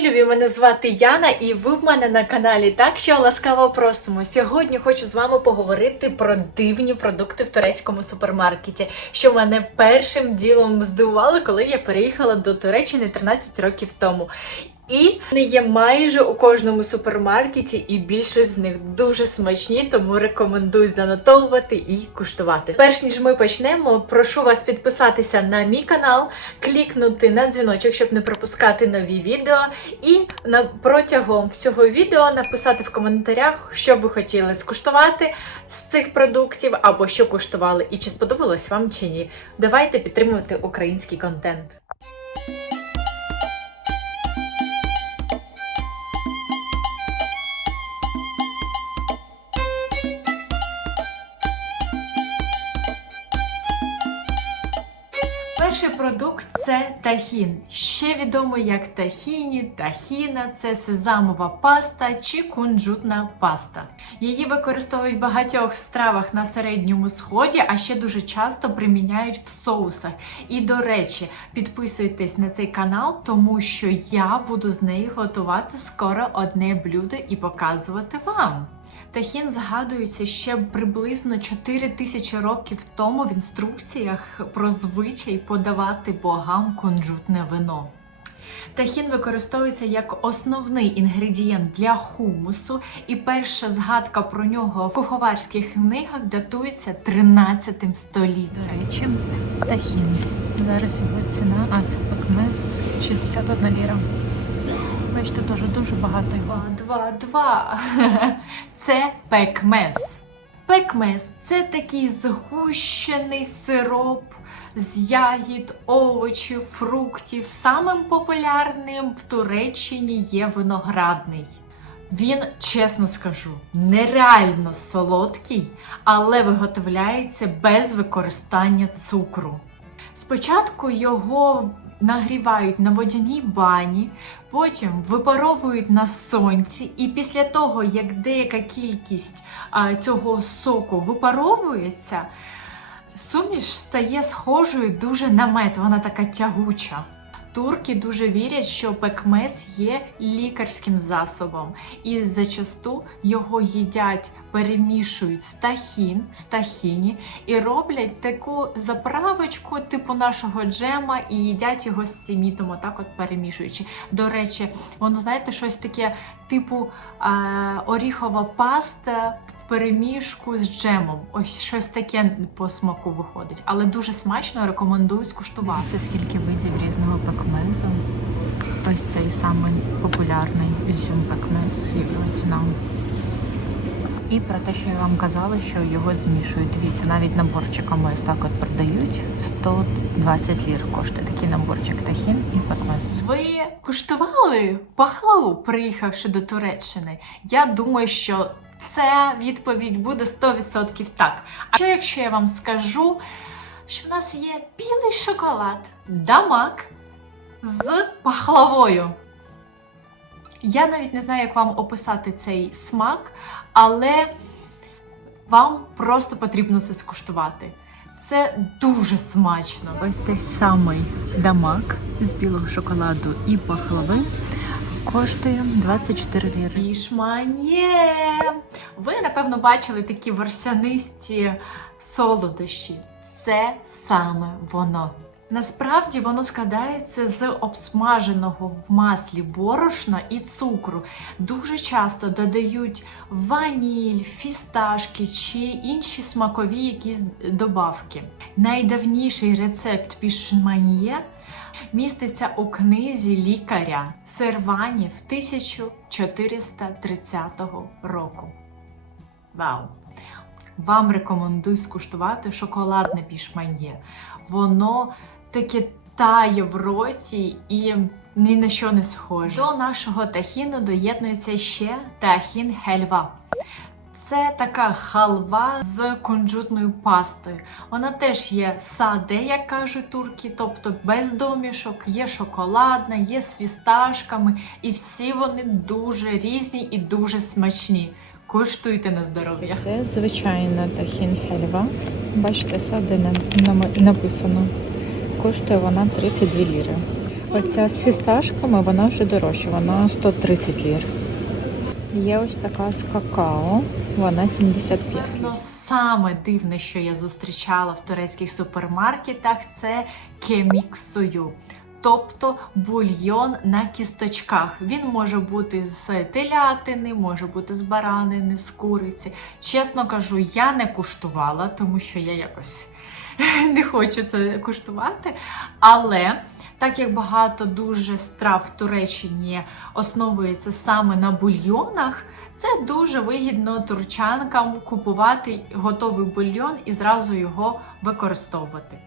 мої любі, мене звати Яна, і ви в мене на каналі. Так що ласкаво просимо. Сьогодні хочу з вами поговорити про дивні продукти в турецькому супермаркеті, що мене першим ділом здивувало, коли я переїхала до Туреччини 13 років тому. І вони є майже у кожному супермаркеті, і більшість з них дуже смачні, тому рекомендую занотовувати і куштувати. Перш ніж ми почнемо, прошу вас підписатися на мій канал, клікнути на дзвіночок, щоб не пропускати нові відео, і на протягом всього відео написати в коментарях, що ви хотіли скуштувати з цих продуктів, або що куштували, і чи сподобалось вам чи ні. Давайте підтримувати український контент. Перший продукт це тахін. Ще відомий як тахіні, тахіна це сезамова паста чи кунжутна паста. Її використовують в багатьох стравах на середньому сході, а ще дуже часто приміняють в соусах. І до речі, підписуйтесь на цей канал, тому що я буду з нею готувати скоро одне блюдо і показувати вам. Тахін згадується ще приблизно 4 тисячі років тому в інструкціях про звичай подавати богам кунжутне вино. Тахін використовується як основний інгредієнт для хумусу, і перша згадка про нього в куховарських книгах датується 13 століттям. До тахін. Зараз його ціна, а це пекмез 61 ліра. Бачите, дуже дуже багато його. Два, два. Це пекмез. Пекмез це такий згущений сироп з ягід, овочів, фруктів. Самим популярним в Туреччині є виноградний. Він, чесно скажу, нереально солодкий, але виготовляється без використання цукру. Спочатку його нагрівають на водяній бані, потім випаровують на сонці, і після того, як деяка кількість цього соку випаровується, суміш стає схожою дуже на мед, вона така тягуча. Турки дуже вірять, що пекмез є лікарським засобом, і зачасту його їдять, перемішують з тахін, і роблять таку заправочку, типу нашого джема, і їдять його з цімітом, отак от перемішуючи. До речі, воно знаєте, щось таке, типу е, оріхова паста. В Перемішку з джемом, ось щось таке по смаку виходить, але дуже смачно рекомендую скуштувати. Це скільки видів різного пекмезу. Ось цей самий популярний ізюм пекмез, його ціна. І про те, що я вам казала, що його змішують. Дивіться, навіть наборчиками ось так от продають. 120 лір коштує такий наборчик тахін і пекмез. Ви куштували пахлаву, приїхавши до Туреччини? Я думаю, що це відповідь буде 100% так. А що якщо я вам скажу, що в нас є білий шоколад, дамак з пахлавою? Я навіть не знаю, як вам описати цей смак, але вам просто потрібно це скуштувати. Це дуже смачно. Ось той самий дамак з білого шоколаду і пахлави коштує 24 ліри. Пішманє! Ви, напевно, бачили такі версянисті солодощі. Це саме воно. Насправді воно складається з обсмаженого в маслі борошна і цукру. Дуже часто додають ваніль, фісташки чи інші смакові якісь добавки. Найдавніший рецепт пішманьє міститься у книзі лікаря Сервані в 1430 року. Вау! Вам рекомендую скуштувати шоколадне пішманьє. Воно таке тає в роті і ні на що не схоже. До нашого тахіну доєднується ще тахін хельва. Це така халва з кунжутною пастою. Вона теж є саде, як кажуть турки, тобто без домішок, є шоколадна, є з фісташками, і всі вони дуже різні і дуже смачні. Куштуйте на здоров'я. Це звичайна тахін хельва. Бачите, сади написано. Коштує вона 32 ліри. Оця з фісташками, вона вже дорожча, вона 130 лір. Є ось така з какао, вона 75. Ну, саме дивне, що я зустрічала в турецьких супермаркетах, це кеміксою. Тобто бульйон на кісточках. Він може бути з телятини, може бути з баранини, з куриці. Чесно кажу, я не куштувала, тому що я якось не хочу це куштувати. Але так як багато дуже страв в Туреччині основується саме на бульйонах, це дуже вигідно турчанкам купувати готовий бульйон і зразу його використовувати.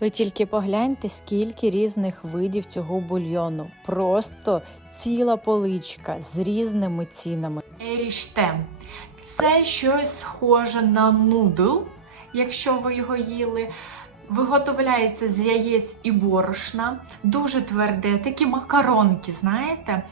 Ви тільки погляньте, скільки різних видів цього бульйону. Просто ціла поличка з різними цінами. Еріштем це щось схоже на нудл, якщо ви його їли. Виготовляється з яєць і борошна, дуже тверде, такі макаронки, знаєте.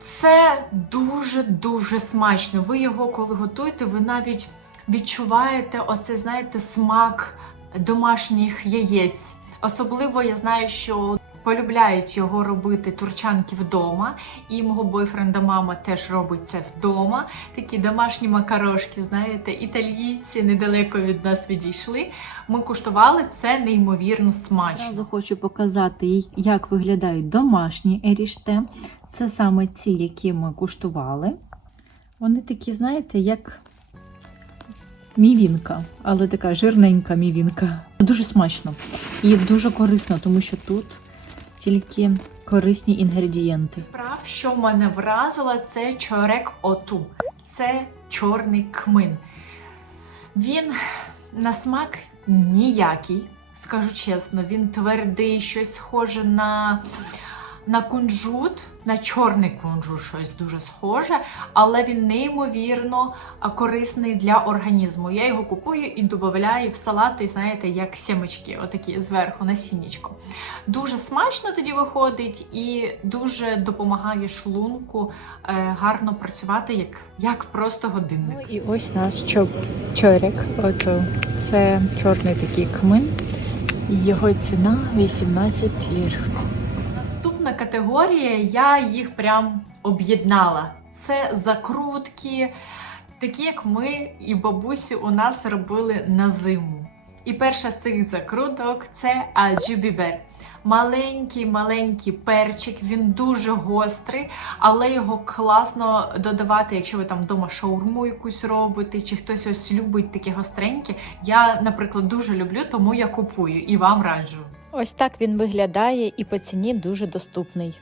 Це дуже-дуже смачно. Ви його, коли готуєте, ви навіть відчуваєте оце, знаєте, смак домашніх яєць. Особливо я знаю, що полюбляють його робити турчанки вдома, і мого бойфренда мама теж робить це вдома. Такі домашні макарошки, знаєте, італійці недалеко від нас відійшли. Ми куштували це неймовірно смачно. Одразу хочу показати, як виглядають домашні еріште. Це саме ці, які ми куштували. Вони такі, знаєте, як мівінка, але така жирненька мівінка. Дуже смачно і дуже корисно, тому що тут тільки корисні інгредієнти. Прав, що мене вразило, це чорек оту. Це чорний кмин. Він на смак ніякий, скажу чесно, він твердий, щось схоже на, на кунжут, на чорний кунжут, щось дуже схоже, але він неймовірно корисний для організму. Я його купую і додаю в салати, знаєте, як сімечки, отакі зверху насіннячко. Дуже смачно тоді виходить і дуже допомагає шлунку е, гарно працювати, як, як просто годинник. Ну і ось наш чоп, чорик. Ото це чорний такий кмин. Його ціна 18 лір. Категорія, я їх прям об'єднала. Це закрутки, такі як ми і бабусі у нас робили на зиму. І перша з цих закруток це аджубібер. Маленький маленький перчик, він дуже гострий, але його класно додавати, якщо ви там вдома шаурму якусь робите, чи хтось ось любить таке гостреньке. Я, наприклад, дуже люблю, тому я купую і вам раджу. Ось так він виглядає і по ціні дуже доступний.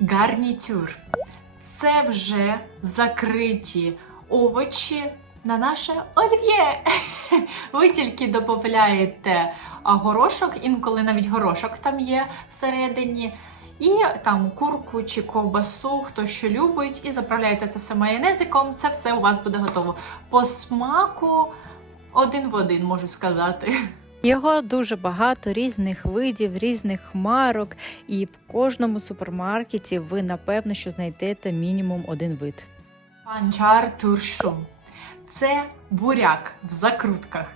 Гарнітюр. Це вже закриті овочі на наше олів'є. Ви тільки додаєте горошок, інколи навіть горошок там є всередині. І там курку чи ковбасу, хто що любить, і заправляєте це все майонезиком, це все у вас буде готово. По смаку один в один, можу сказати. Його дуже багато різних видів, різних марок, і в кожному супермаркеті ви напевно що знайдете мінімум один вид. Панчар туршу. Це буряк в закрутках.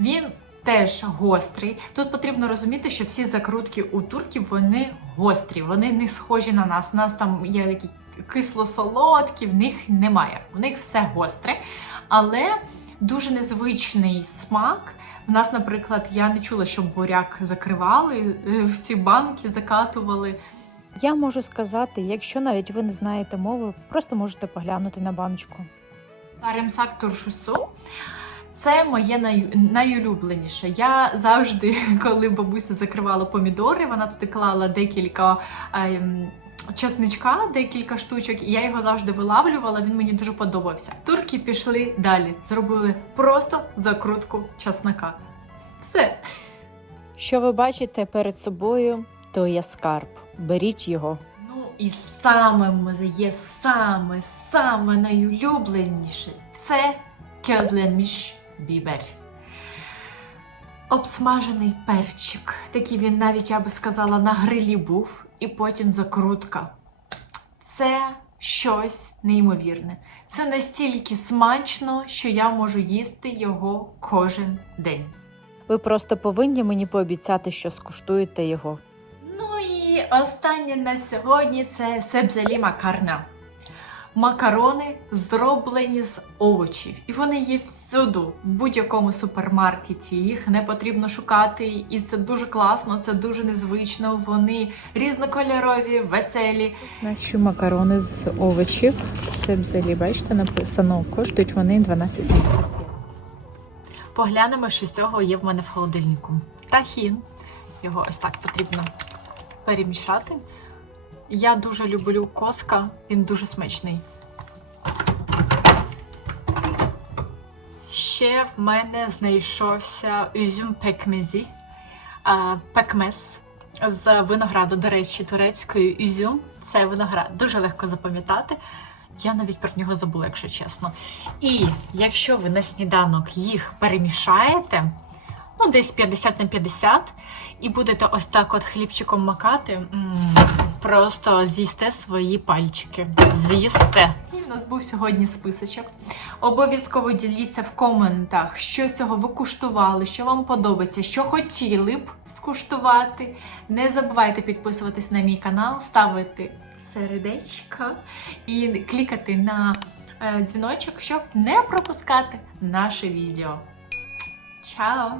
Він теж гострий. Тут потрібно розуміти, що всі закрутки у турків вони гострі, вони не схожі на нас. У нас там є такі кисло-солодкі, в них немає. У них все гостре, але дуже незвичний смак. У нас, наприклад, я не чула, щоб буряк закривали е, в ці банки, закатували. Я можу сказати, якщо навіть ви не знаєте мови, просто можете поглянути на баночку. Саремсак туршусу. Це моє най... найулюбленіше. Я завжди, коли бабуся закривала помідори, вона туди клала декілька ем, чесничка, декілька штучок, і я його завжди вилавлювала. Він мені дуже подобався. Турки пішли далі, зробили просто закрутку чеснока. Все. Що ви бачите перед собою, то є скарб. Беріть його. Ну і саме моє саме, саме найулюбленіше це кьозленміш бібер. Обсмажений перчик. Такий він навіть, я би сказала, на грилі був, і потім закрутка. Це щось неймовірне. Це настільки смачно, що я можу їсти його кожен день. Ви просто повинні мені пообіцяти, що скуштуєте його. Ну і останнє на сьогодні це себзелі макарна. Макарони зроблені з овочів, і вони є всюди, в будь-якому супермаркеті. Їх не потрібно шукати, і це дуже класно, це дуже незвично. Вони різнокольорові, веселі. Ще макарони з овочів. Себзелі, бачите, написано, коштують вони 12,75. Поглянемо, що з цього є в мене в холодильнику. Тахін. Його ось так потрібно перемішати. Я дуже люблю коска, він дуже смачний. Ще в мене знайшовся ізюм пекмезі, пекмес з винограду, до речі, турецькою ізюм. Це виноград дуже легко запам'ятати. Я навіть про нього забула, якщо чесно. І якщо ви на сніданок їх перемішаєте, ну десь 50 на 50, і будете ось так от хлібчиком макати, м, просто з'їсте свої пальчики. З'їсте. І в нас був сьогодні списочок. Обов'язково діліться в коментах, що з цього ви куштували, що вам подобається, що хотіли б скуштувати. Не забувайте підписуватись на мій канал, ставити сердечко і клікати на е, дзвіночок, щоб не пропускати наше відео. Чао!